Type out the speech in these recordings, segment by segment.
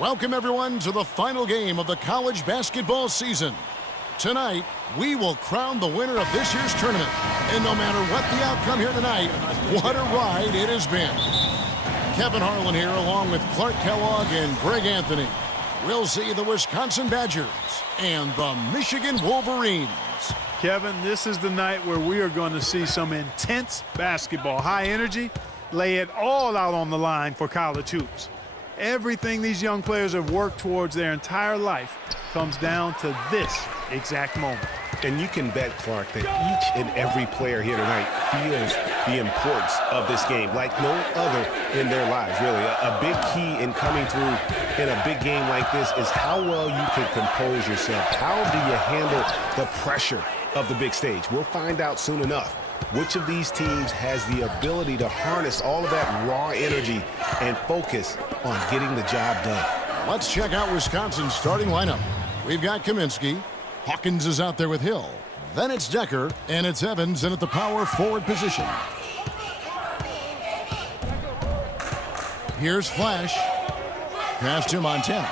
Welcome, everyone, to the final game of the college basketball season. Tonight, we will crown the winner of this year's tournament. And no matter what the outcome here tonight, what a ride it has been. Kevin Harlan here, along with Clark Kellogg and Greg Anthony. We'll see the Wisconsin Badgers and the Michigan Wolverines. Kevin, this is the night where we are going to see some intense basketball. High energy, lay it all out on the line for college hoops. Everything these young players have worked towards their entire life comes down to this exact moment. And you can bet, Clark, that each and every player here tonight feels the importance of this game like no other in their lives, really. A big key in coming through in a big game like this is how well you can compose yourself. How do you handle the pressure of the big stage? We'll find out soon enough which of these teams has the ability to harness all of that raw energy and focus on getting the job done. Let's check out Wisconsin's starting lineup. We've got Kaminsky. Hawkins is out there with Hill. Then it's Decker, and it's Evans in at the power forward position. Here's Flash. Pass to Montana.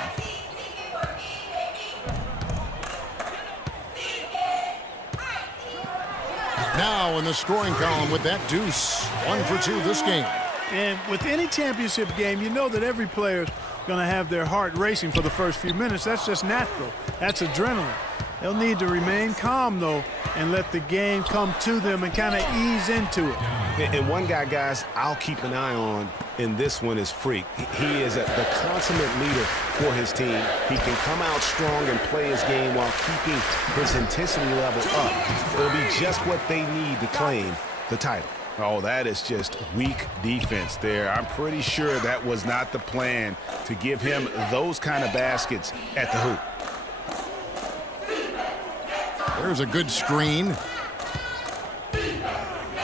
Now in the scoring column with that deuce. 1 for 2 this game. And with any championship game, you know that every player is going to have their heart racing for the first few minutes. That's just natural. That's adrenaline. They'll need to remain calm, though, and let the game come to them and kind of ease into it. And one guy, guys, I'll keep an eye on in this one is Freak. He is the consummate leader for his team. He can come out strong and play his game while keeping his intensity level up. It'll be just what they need to claim the title. Oh, that is just weak defense there. I'm pretty sure that was not the plan to give him those kind of baskets at the hoop. There's a good screen.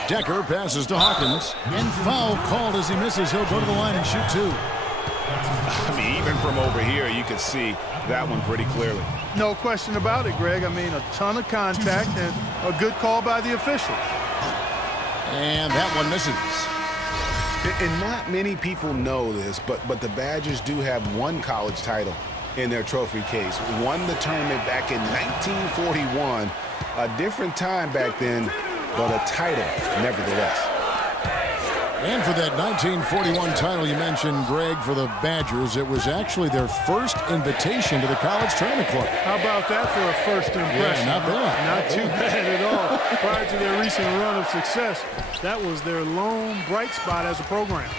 Decker passes to Hawkins. And foul called as he misses. He'll go to the line and shoot 2. I mean, even from over here, you can see that one pretty clearly. No question about it, Greg. I mean, a ton of contact and a good call by the officials. And that one misses. And not many people know this, but the Badgers do have one college title in their trophy case. Won the tournament back in 1941. A different time back then, but a title nevertheless. And for that 1941 title you mentioned, Greg, for the Badgers, it was actually their first invitation to the College Tournament Club. How about that for a first impression? Yeah, not bad. Not too bad at all. Prior to their recent run of success, that was their lone bright spot as a program.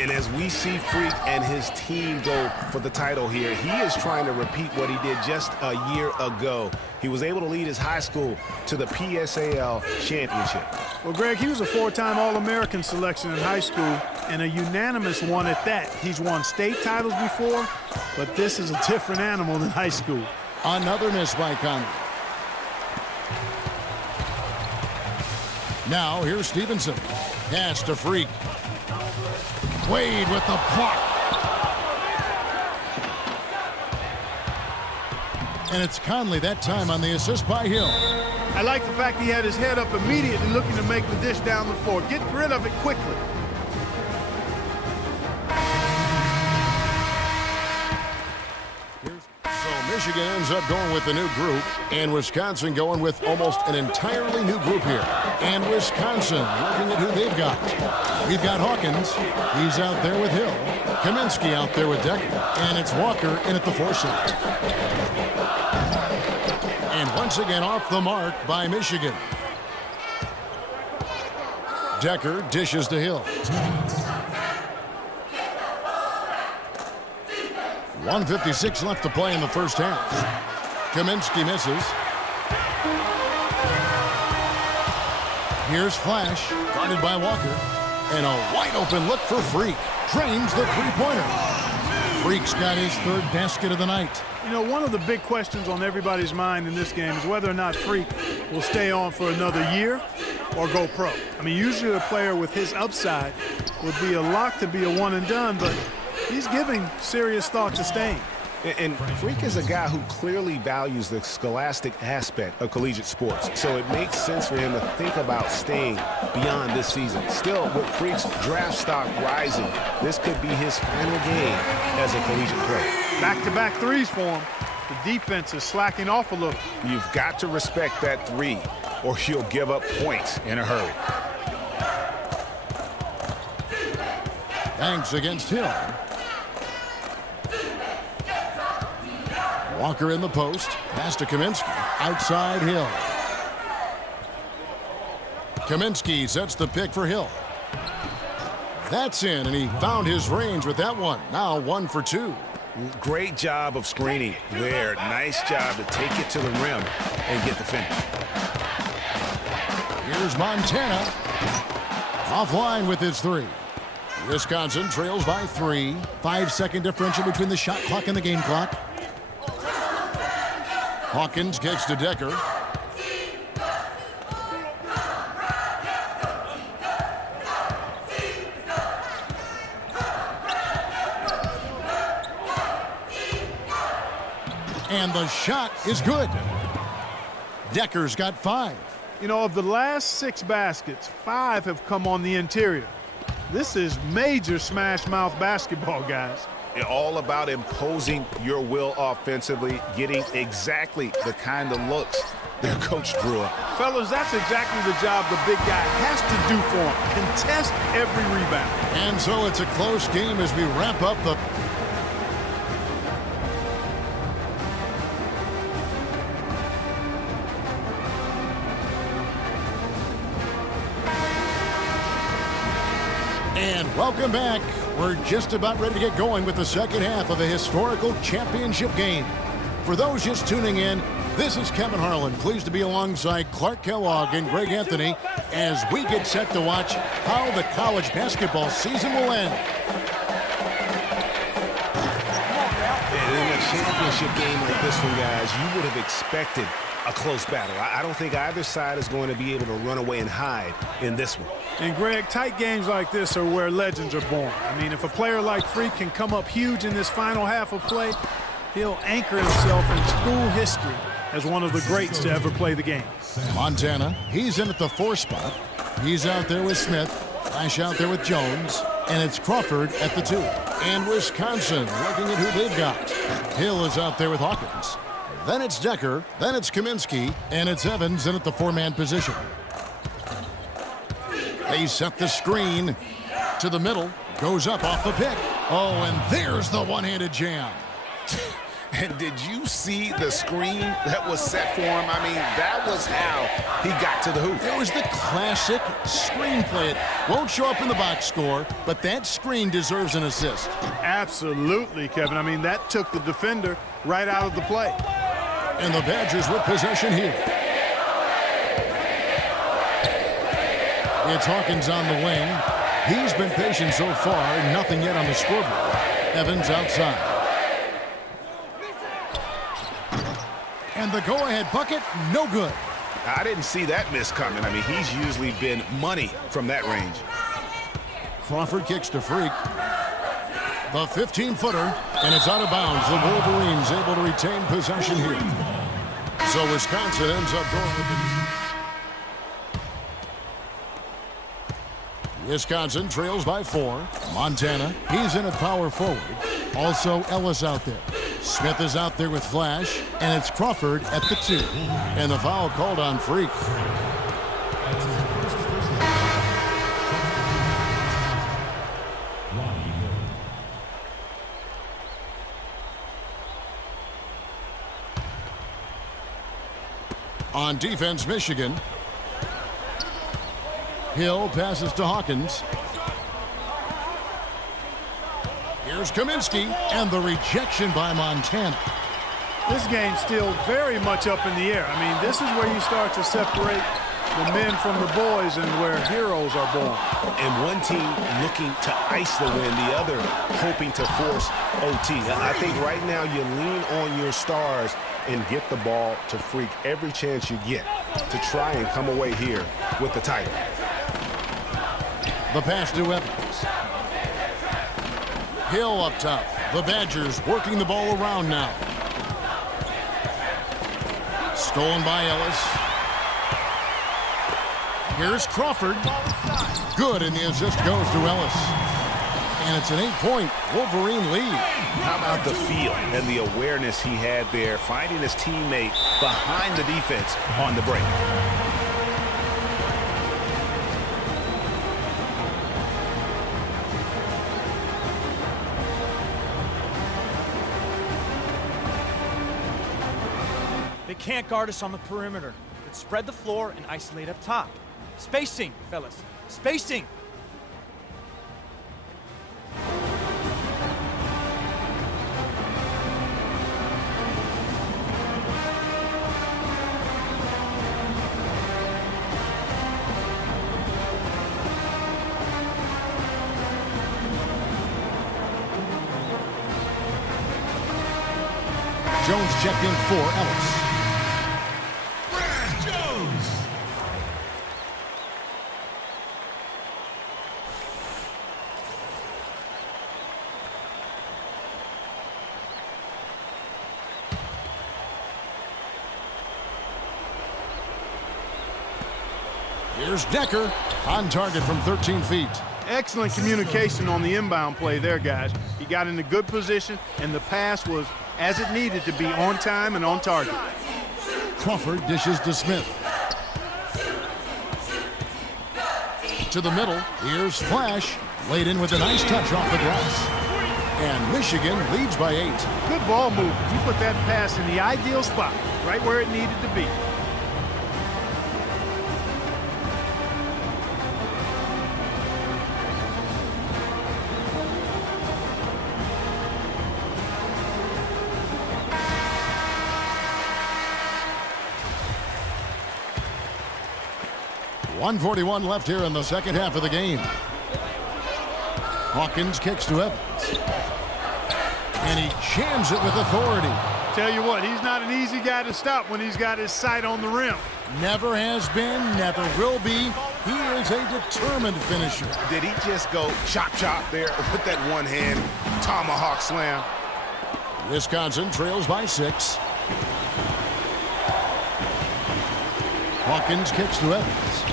And as we see Freak and his team go for the title here, he is trying to repeat what he did just a year ago. He was able to lead his high school to the PSAL championship. Well, Greg, he was a 4-time All-American selection in high school and a unanimous one at that. He's won state titles before, but this is a different animal than high school. Another miss by Conley. Now here's Stevenson. Pass to Freak. Wade with the block. And it's Conley that time on the assist by Hill. I like the fact he had his head up immediately looking to make the dish down the floor. Get rid of it quickly. So Michigan ends up going with the new group, and Wisconsin going with almost an entirely new group here. And Wisconsin looking at who they've got. We've got Hawkins. He's out there with Hill. Kaminsky out there with Decker. And it's Walker in at the 4 slot. And once again off the mark by Michigan. Decker dishes to Hill. 1:56 left to play in the first half. Kaminsky misses. Here's Flash, guarded by Walker. And a wide open look for Freak. Drains the three-pointer. Freak's got his 3rd basket of the night. You know, one of the big questions on everybody's mind in this game is whether or not Freak will stay on for another year or go pro. I mean, usually a player with his upside would be a lock to be a one and done, but he's giving serious thought to staying. And Freak is a guy who clearly values the scholastic aspect of collegiate sports, so it makes sense for him to think about staying beyond this season. Still, with Freak's draft stock rising, this could be his final game as a collegiate player. Back-to-back threes for him. The defense is slacking off a little. You've got to respect that three, or you'll give up points in a hurry. Banks against Hill. Walker in the post. Pass to Kaminsky. Outside Hill. Kaminsky sets the pick for Hill. That's in, and he found his range with that one. Now 1 for 2. Great job of screening there. Nice job to take it to the rim and get the finish. Here's Montana. Offline with his 3. Wisconsin trails by 3. 5-second differential between the shot clock and the game clock. Hawkins kicks to Decker. And the shot is good. Decker's got 5. You know, of the last 6 baskets, 5 have come on the interior. This is major smash-mouth basketball, guys. All about imposing your will offensively, getting exactly the kind of looks their coach drew up. Fellas, that's exactly the job the big guy has to do for him. Contest every rebound. And so it's a close game as we wrap up the... And welcome back. We're just about ready to get going with the second half of a historical championship game. For those just tuning in, this is Kevin Harlan, pleased to be alongside Clark Kellogg and Greg Anthony as we get set to watch how the college basketball season will end. In a championship game like this one, guys, you would have expected a close battle. I don't think either side is going to be able to run away and hide in this one. And Greg, tight games like this are where legends are born. I mean, if a player like Freak can come up huge in this final half of play, he'll anchor himself in school history as one of the greats to ever play the game. Montana, he's in at the 4 spot. He's out there with Smith. Flash out there with Jones. And it's Crawford at the 2. And Wisconsin looking at who they've got. Hill is out there with Hawkins. Then it's Decker. Then it's Kaminsky. And it's Evans in at the 4-man position. They set the screen to the middle. Goes up off the pick. Oh, and there's the one-handed jam. And did you see the screen that was set for him? I mean, that was how he got to the hoop. It was the classic screen play. It won't show up in the box score, but that screen deserves an assist. Absolutely, Kevin. I mean, that took the defender right out of the play. And the Badgers with possession here. It's Hawkins on the wing. He's been patient so far. Nothing yet on the scoreboard. Evans outside. And the go-ahead bucket, no good. I didn't see that miss coming. I mean, he's usually been money from that range. Crawford kicks to Freak. The 15-footer, and it's out of bounds. The Wolverines able to retain possession here. So Wisconsin ends up going with the... Wisconsin trails by 4. Montana, he's in at power forward. Also Ellis out there. Smith is out there with Flash, and it's Crawford at the 2. And the foul called on Freak. On defense, Michigan. Hill passes to Hawkins. Here's Kaminsky, and the rejection by Montana. This game's still very much up in the air. I mean, this is where you start to separate the men from the boys and where heroes are born. And one team looking to ice the win, the other hoping to force OT. I think right now you lean on your stars and get the ball to Freak every chance you get to try and come away here with the title. The pass to Evans. Hill up top. The Badgers working the ball around now. Stolen by Ellis. Here's Crawford. Good, and the assist goes to Ellis. And it's an 8-point Wolverine lead. How about the feel and the awareness he had there, finding his teammate behind the defense on the break. They can't guard us on the perimeter. Let's spread the floor and isolate up top. Spacing, fellas. Spacing. Jones checked in for Ellis. Here's Decker on target from 13 feet. Excellent communication on the inbound play there, guys. He got in a good position, and the pass was as it needed to be, on time and on target. Crawford dishes to Smith. To the middle, here's Flash, laid in with a nice touch off the glass. And Michigan leads by 8. Good ball movement. He put that pass in the ideal spot, right where it needed to be. .141 left here in the second half of the game. Hawkins kicks to Evans. And he jams it with authority. Tell you what, he's not an easy guy to stop when he's got his sight on the rim. Never has been, never will be. He is a determined finisher. Did he just go chop there with that one-hand tomahawk slam? Wisconsin trails by 6. Hawkins kicks to Evans.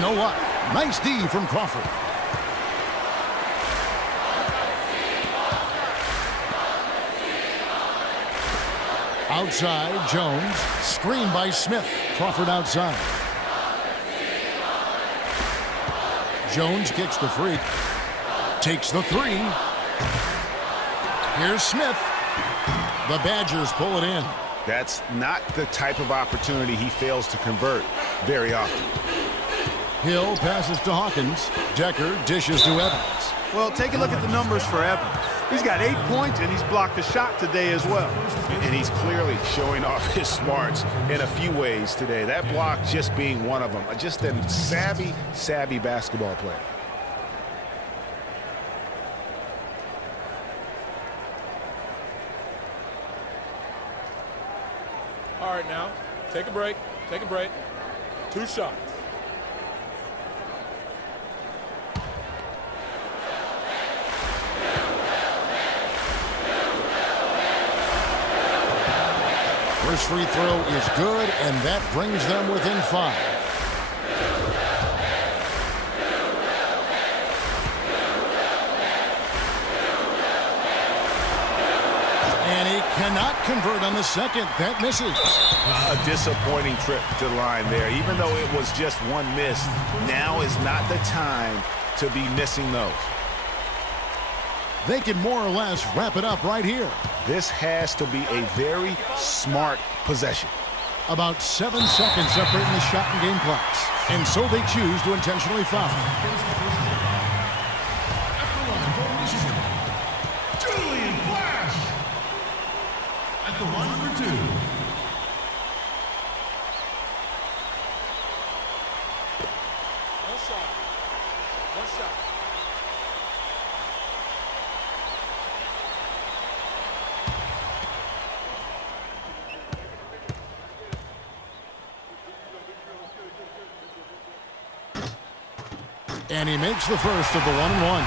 No luck. Nice D from Crawford. Outside, Jones. Screen by Smith. Crawford outside. Jones kicks the free. Takes the 3. Here's Smith. The Badgers pull it in. That's not the type of opportunity he fails to convert very often. Hill passes to Hawkins. Decker dishes to Evans. Well, take a look at the numbers for Evans. He's got 8 points, and he's blocked a shot today as well. And he's clearly showing off his smarts in a few ways today. That block just being one of them. Just a savvy basketball player. All right, now, take a break. 2 shots. First free throw is good, and that brings them within 5. And he cannot convert on the second. That misses. A disappointing trip to the line there. Even though it was just one miss, now is not the time to be missing those. They can more or less wrap it up right here. This has to be a very smart possession. About 7 seconds separating the shot and game clocks. And so they choose to intentionally foul. At the line for 2. One shot. And he makes the first of the 1-and-1.